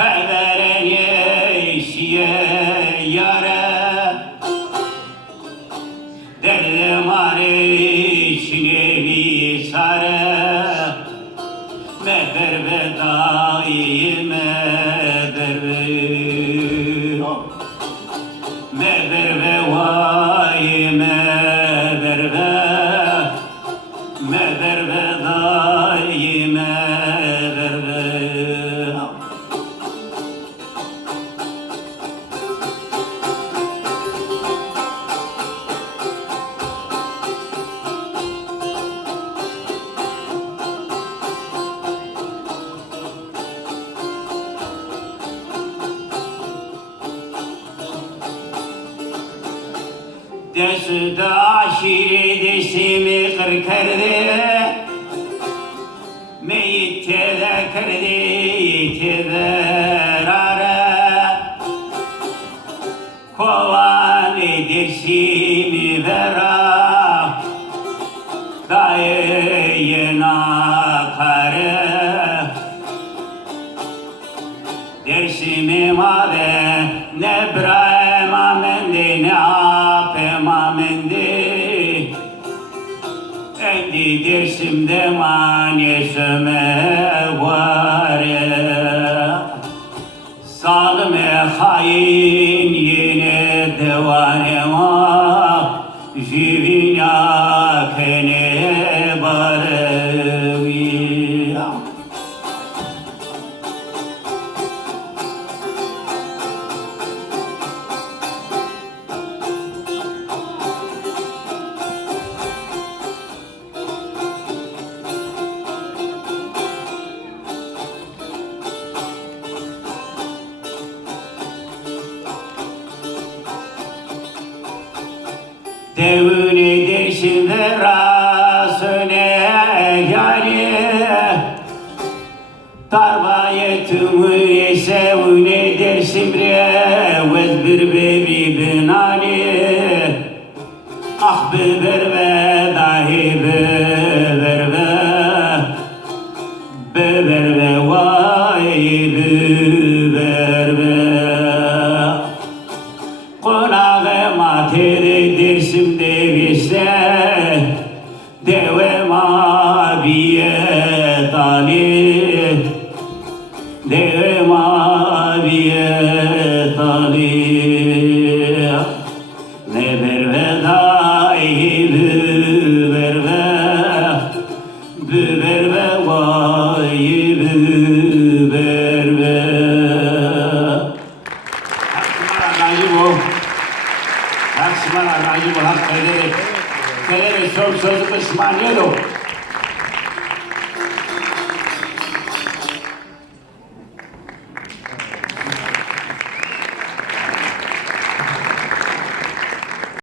Feveren yeşiye yare derdim içine bir çare Meder ve daim meder ve vay meder ve daim meder ve Desuda aşiri desimi kır kırdı Meyitte de kırdı itibarare Kovan desimi vera Dayına karı Dersimi made ne brahma mende ne apema mende Endi dersimde manesime vare Salime hain yine devanema Jivina kene barevi Devune dersin ve rasune yari Tarbayetümü sevune dersim revez bir bebi binani Ah beber ve dahi beber ve vay beber ve Konağıma tere dersim devise Devem abiye talip Devem abiye talip Ne berve dahi büberve vay büberve Hak semana najib hak kedere çok sözü kısmaniye